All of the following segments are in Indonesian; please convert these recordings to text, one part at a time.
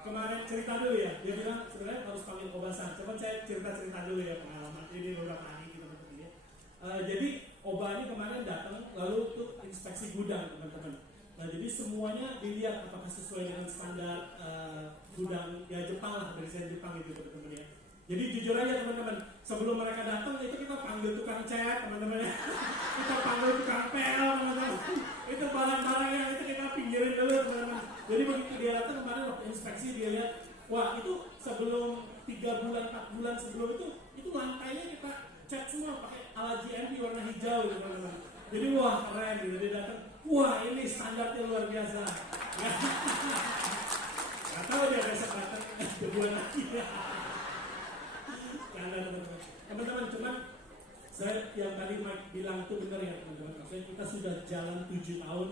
kemarin cerita dulu ya. Dia bilang sebenarnya harus panggil Obasan. Coba saya cerita dulu ya pengalaman ini beberapa hari gitu teman-teman ya. Jadi Oba ini kemarin datang lalu untuk inspeksi gudang teman-teman. Nah jadi semuanya dilihat apakah sesuai dengan standar gudang ya Jepang lah, dari desain Jepang itu teman-teman ya. Jadi jujur aja teman-teman, sebelum mereka datang itu kita panggil tukang cat teman-teman ya. Kita panggil tukang pel teman-teman. Itu barang-barang yang itu kita pinggirin dulu teman-teman. Jadi begitu dia datang kemarin waktu inspeksi dia lihat, wah itu sebelum 3 bulan 4 bulan sebelum itu lantainya kita cat semua pakai ala GMP warna hijau teman-teman. Jadi wah keren gitu, dia datang, wah ini standarnya luar biasa. Gak tahu dia besok datang kebuan lagi ya. Teman-teman, cuman saya yang tadi Mike bilang itu benar ya teman-teman. Maksudnya kita sudah jalan 7 tahun,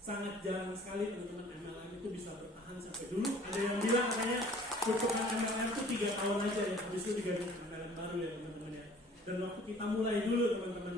sangat jarang sekali teman-teman MLM itu bisa bertahan sampai dulu. Ada yang bilang katanya pertumbuhan MLM itu 3 tahun aja ya, habis itu diganti MLM baru ya teman-teman ya. Dan waktu kita mulai dulu teman-teman,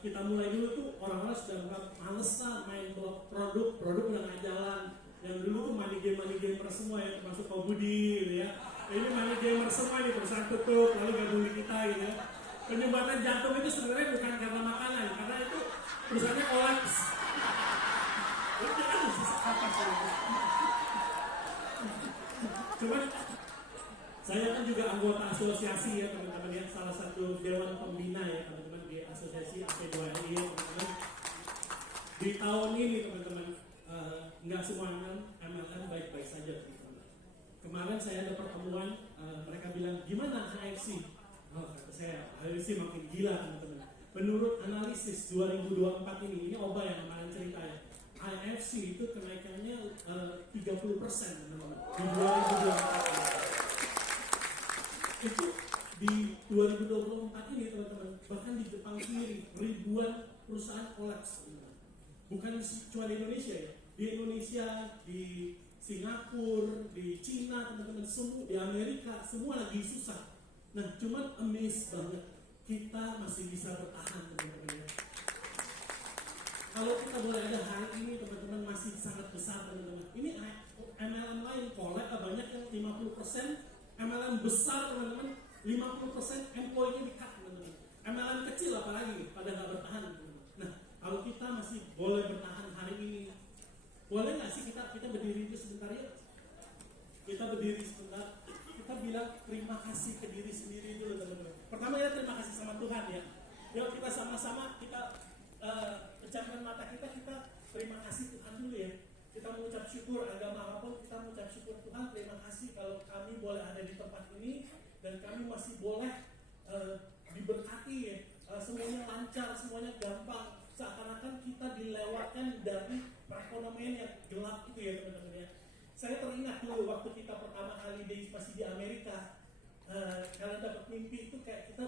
kita mulai dulu tuh orang-orang sudah males lah main produk udah nggak jalan. Yang dulu tuh money gamer semua ya, termasuk Pak Budi gitu ya. Ini money gamer semua nih, perusahaan tutup lalu gabungin kita gitu ya. Penyumbatan jantung itu sebenarnya bukan karena makanan, karena itu perusahaannya kolaps. Cuman saya kan juga anggota asosiasi ya teman-teman ya, salah satu dewan pembina ya teman-teman di asosiasi AP2RI ya teman-teman. Di tahun ini teman-teman nggak semua MLM baik-baik saja teman-teman. Kemarin saya ada pertemuan, mereka bilang gimana HFC? Oh, kata saya HFC makin gila teman-teman. Menurut analisis 2024 ini Oba yang kemarin cerita ya, HFC itu kenaikannya 30% teman-teman di 2024 itu di 2024 ini teman-teman, bahkan di Jepang sendiri ribuan perusahaan kolaps teman-teman. Bukan cuma di Indonesia ya, di Indonesia, di Singapura, di Cina teman-teman, semua di Amerika semua lagi susah. Nah cuman amazed banget kita masih bisa bertahan teman-teman ya. Kalau kita boleh ada hari ini teman-teman masih sangat besar teman-teman. Ini MLM lain collab banyak yang 50%, MLM besar teman-teman 50% employee-nya di-cut teman-teman. MLM kecil apalagi pada nggak bertahan teman-teman. Nah kalau kita masih boleh bertahan hari ini, boleh nggak sih kita berdiri itu sebentar ya? Kita berdiri sebentar, kita bilang terima kasih ke diri sendiri dulu teman-teman. Pertama ya terima kasih sama Tuhan ya. Yuk kita sama-sama kita pejamkan mata kita terima kasih Tuhan dulu ya. Kita mengucap syukur, agama apapun kita mengucap syukur Tuhan, terima kasih kalau kami boleh ada di tempat ini dan kami masih boleh diberkati ya. Semuanya lancar, semuanya gampang, seakan-akan kita dilewatkan dari perekonomian yang gelap itu ya teman-teman ya. Saya teringat dulu waktu kita pertama kali masih di Amerika, kalian dapat mimpi itu kayak kita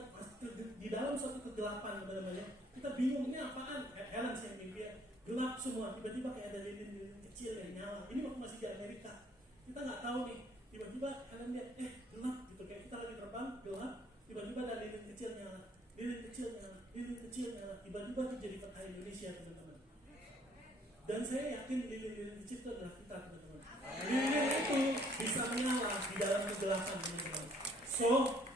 di dalam suatu kegelapan teman-teman ya. Kita bingung ini apaan, Helen sih mimpi ya, gelap semua, tiba-tiba kayak ada lilin-lilin kecil yang nyala. Ini waktu masih di Amerika, kita nggak tahu nih, tiba-tiba Helen lihat gelap gitu, kayak kita lagi terbang gelap, tiba-tiba ada lilin kecil nyala, tiba-tiba itu jadi peta Indonesia teman-teman. Dan saya yakin lilin-lilin kecil itu adalah kita teman-teman. Lilin itu bisa menyala di dalam kegelapan teman-teman. So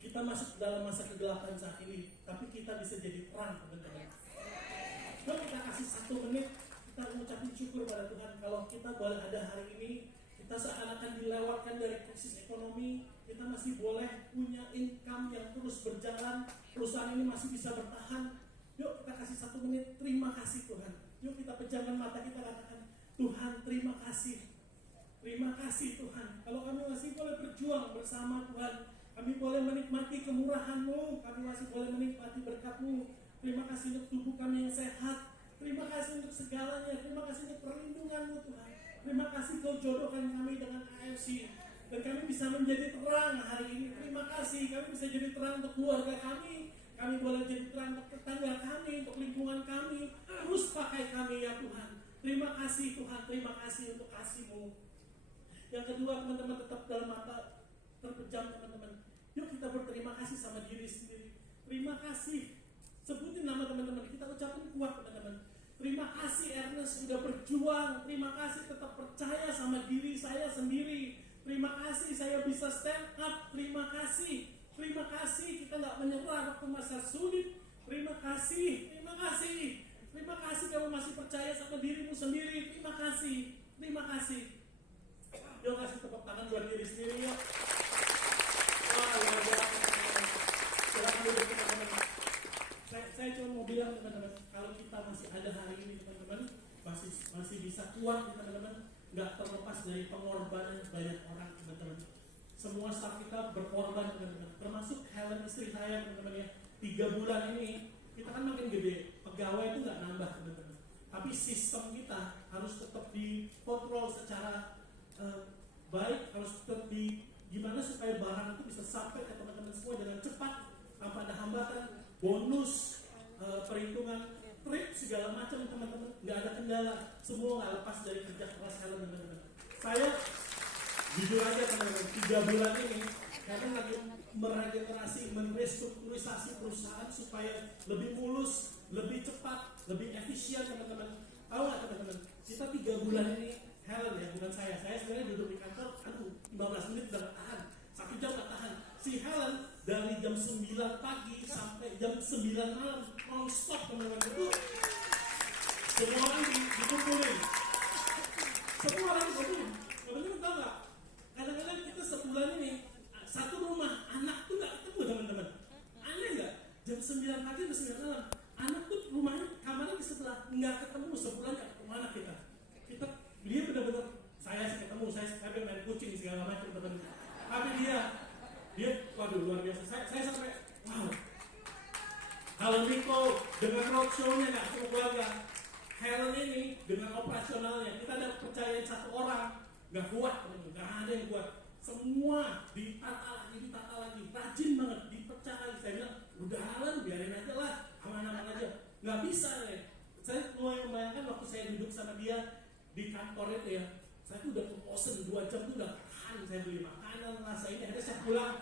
kita masuk dalam masa kegelapan saat ini, tapi kita bisa jadi terang teman-teman. Kalau kita kasih 1 menit, kita mengucapkan syukur pada Tuhan kalau kita boleh ada hari ini. Kita seakan-akan dilewatkan dari krisis ekonomi, kita masih boleh punya income yang terus berjalan, perusahaan ini masih bisa bertahan. Yuk kita kasih 1 menit, terima kasih Tuhan. Yuk kita pejamkan mata kita katakan, Tuhan terima kasih. Terima kasih Tuhan, kalau kami masih boleh berjuang bersama Tuhan, kami boleh menikmati kemurahan-Mu, kami masih boleh menikmati berkat-Mu. Terima kasih untuk tubuh kami yang sehat, terima kasih untuk segalanya, terima kasih untuk perlindungan-Mu Tuhan. Terima kasih Kau jodohkan kami dengan AFC dan kami bisa menjadi terang hari ini. Terima kasih kami bisa jadi terang untuk keluarga kami boleh jadi terang untuk tetangga kami, untuk lingkungan kami. Terus pakai kami ya Tuhan. Terima kasih Tuhan, terima kasih untuk kasih-Mu. Yang kedua teman-teman, tetap dalam mata terpejam teman-teman. Yuk kita berterima kasih sama diri sendiri. Terima kasih. Sebutin nama teman-teman, kita ucapin kuat teman-teman. Terima kasih Ernest sudah berjuang. Terima kasih tetap percaya sama diri saya sendiri. Terima kasih saya bisa stand up. Terima kasih. Terima kasih kita nggak menyerah waktu masa sulit. Terima kasih. Terima kasih. Terima kasih kamu masih percaya sama dirimu sendiri. Terima kasih. Terima kasih. Yuk kasih tepuk tangan buat diri sendiri yuk. Wah, luar biasa. Silakan duduk teman-teman. Saya cuma mau bilang teman-teman, kalau kita masih ada hari ini teman-teman, masih bisa kuat teman-teman, nggak terlepas dari pengorbanan banyak orang teman-teman. Semua staff kita berkorban teman-teman, termasuk Helen istri saya teman-teman ya. 3 bulan ini kita kan makin gede, pegawai itu nggak nambah teman-teman. Tapi sistem kita harus tetap dikontrol secara baik, harus tetap gimana supaya barang itu bisa sampai ke teman-teman semua dengan cepat, tanpa ada hambatan, bonus, perhitungan, trip segala macam teman-teman, nggak ada kendala, semua nggak lepas dari kerja keras kalian teman-teman. Saya jujur aja teman-teman, 3 bulan ini karena lagi meregenerasi, merestrukturisasi perusahaan supaya lebih mulus, lebih cepat, lebih efisien teman-teman. Tahu nggak teman-teman? Kita 3 bulan ini, Helen ya, bukan saya sebenarnya duduk di kantor, 15 menit udah gak tahan, 1 jam gak tahan. Si Helen dari jam 9 pagi sampai jam 9 malam non-stop teman-teman. Itu semua orang dikumpulin. Semua orang dikumpulin. Teman-teman tahu nggak? Kadang-kadang kita sebulan ini satu rumah anak tuh nggak ketemu teman-teman. Aneh nggak? Jam 9 pagi ke 9 malam anak tuh rumahnya kamarnya di sebelah, nggak ketemu sebulan nggak ketemu anak kita. Dia benar-benar saya ketemu, saya main kucing segala macam teman-teman. Tapi dia waduh luar biasa. Saya sampai wow. Halo Nico dengan roadshow-nya nggak cukup keluarga. Helen ini dengan operasionalnya kita ada percayaan 1 orang nggak kuat teman-teman, nggak ada yang kuat. Semua ditata lagi, rajin banget, dipercaya. Saya bilang udah Helen biarin aja lah, aman-aman aja. Nggak bisa ya. Saya mulai membayangkan waktu saya duduk sama dia di kantor itu ya, saya tuh udah bosen 2 jam tuh udah tahan, saya beli makanan, rasa ini, akhirnya saya pulang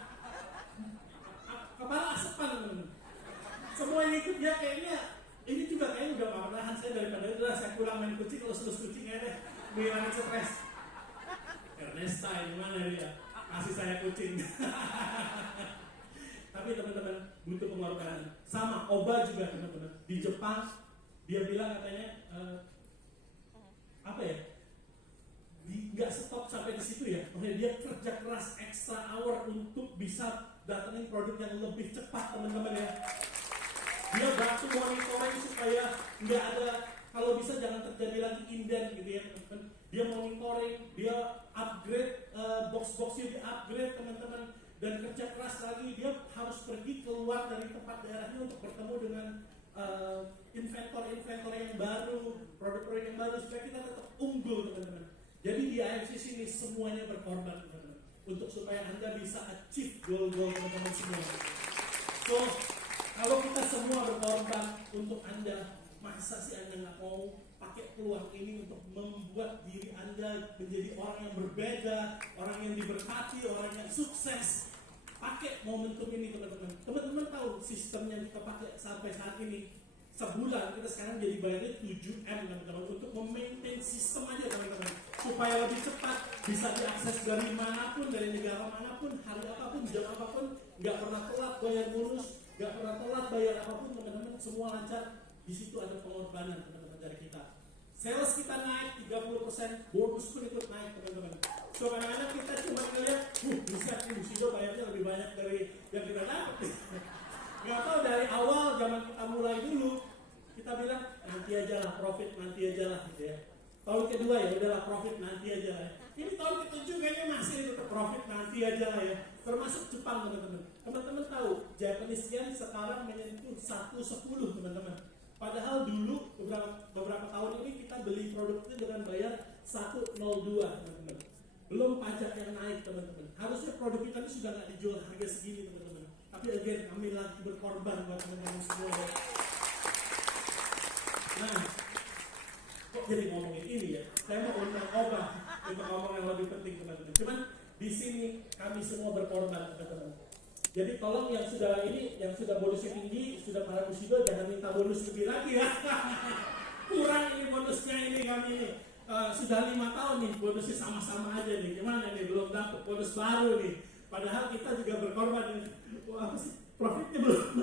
kepala asepan teman-teman. Semua yang ikut dia kayaknya, ini juga kayaknya udah gak menahan saya daripada itu, saya pulang main kucing, kalau selus kucing ya deh, ngilangin stres. Ernesta ini mana dia, kasih saya kucing. Tapi teman-teman butuh pengorbanan. Sama Oba juga teman-teman, di Jepang dia bilang katanya apa ya, nggak stop sampai di situ ya. Makanya dia kerja keras extra hour untuk bisa datangin produk yang lebih cepat teman-teman ya. Dia bantu monitoring supaya nggak ada, kalau bisa jangan terjadi lagi inden gitu ya teman-teman. Dia monitoring, dia upgrade box-boxnya, di upgrade teman-teman, dan kerja keras lagi. Dia harus pergi keluar dari tempat daerahnya untuk bertemu dengan inventor yang baru, produk-produk yang baru, supaya kita tetap unggul teman-teman. Jadi di AFC ini semuanya berkorban teman-teman, untuk supaya Anda bisa achieve goal-goal teman-teman semua. So, kalau kita semua berkorban untuk Anda, masa sih Anda nggak mau pakai peluang ini untuk membuat diri Anda menjadi orang yang berbeda, orang yang diberkati, orang yang sukses? Pakai momentum ini teman-teman. Teman-teman tahu sistem yang kita pakai sampai saat ini, sebulan kita sekarang jadi bayarnya 7M teman-teman, untuk memaintain sistem aja teman-teman, supaya lebih cepat bisa diakses dari manapun, dari negara manapun, hari apapun, jam apapun, nggak pernah telat bayar bonus, nggak pernah telat bayar apapun teman-teman, semua lancar. Di situ ada pengorbanan teman-teman dari kita. Sales kita naik 30%, bonus pun ikut naik teman-teman. So kadang-kadang kita cuma ngeliat, bisa Musido bayarnya lebih banyak dari yang kita dapat. Nggak tahu dari awal zaman kita mulai dulu, kita bilang nanti aja lah, profit nanti aja lah gitu ya. Tahun kedua ya udahlah, profit nanti aja lah. Ini tahun ke-7 kayaknya masih tetap profit nanti aja lah ya. Termasuk Jepang teman-teman. Teman-teman tahu Japanese yen sekarang menyentuh 110 teman-teman. Padahal dulu beberapa tahun ini kita beli produk itu dengan bayar 102 teman-teman. Belum pajak yang naik teman-teman. Harusnya produk kita ini sudah nggak dijual harga segini teman-teman. Tapi again kami lagi berkorban buat teman-teman semua ya. Nah, kok jadi ngomongin ini ya? Saya mau undang Oba untuk ngomong yang lebih penting teman-teman. Cuman di sini kami semua berkorban teman-teman. Jadi tolong yang sudah bonusnya tinggi, sudah para Musido, jangan minta bonus lebih lagi ya. kurang ini bonusnya ini kami ini. Sudah 5 tahun nih, bonusnya sama-sama aja nih. Gimana nih, belum dapat bonus baru nih. Padahal kita juga berkorban nih. Wah, apa sih? Profitnya belum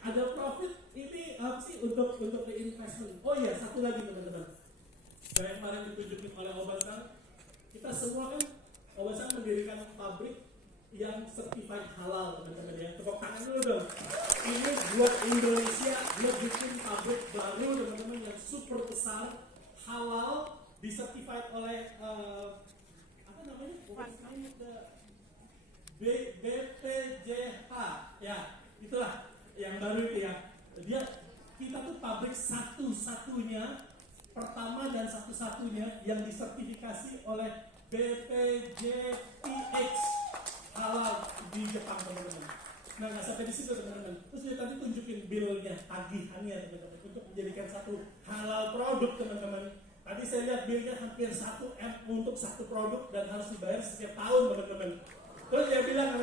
ada profit ini apa sih untuk reinvestment. Oh iya, satu lagi teman-teman. Kayak kemarin ditunjukin oleh Obasan, kita semua kan Obasan mendirikan pabrik yang certified halal teman-teman ya. Tepuk tangan dulu dong. Ini buat Indonesia, dia bikin pabrik baru teman-teman yang super besar, halal, disertified oleh apa namanya? BPJH ya, itulah yang baru itu ya. Kita tuh pabrik satu-satunya, pertama dan satu-satunya yang disertifikasi oleh BPJPH halal di Jepang teman-teman. Nah nggak sampai di situ teman-teman. Terus dia tadi tunjukin billnya, tagihannya teman-teman untuk menjadikan satu halal produk teman-teman. Tadi saya lihat billnya hampir 1 M untuk satu produk dan harus dibayar setiap tahun teman-teman. Terus dia bilang,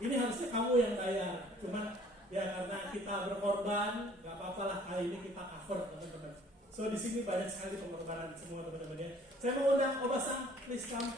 ini harusnya kamu yang bayar. Cuman ya karena kita berkorban, nggak apa-apa lah kali ini kita cover teman-teman. So di sini banyak sekali pengorbanan semua teman-teman ya. Saya mau undang Obasan, please come.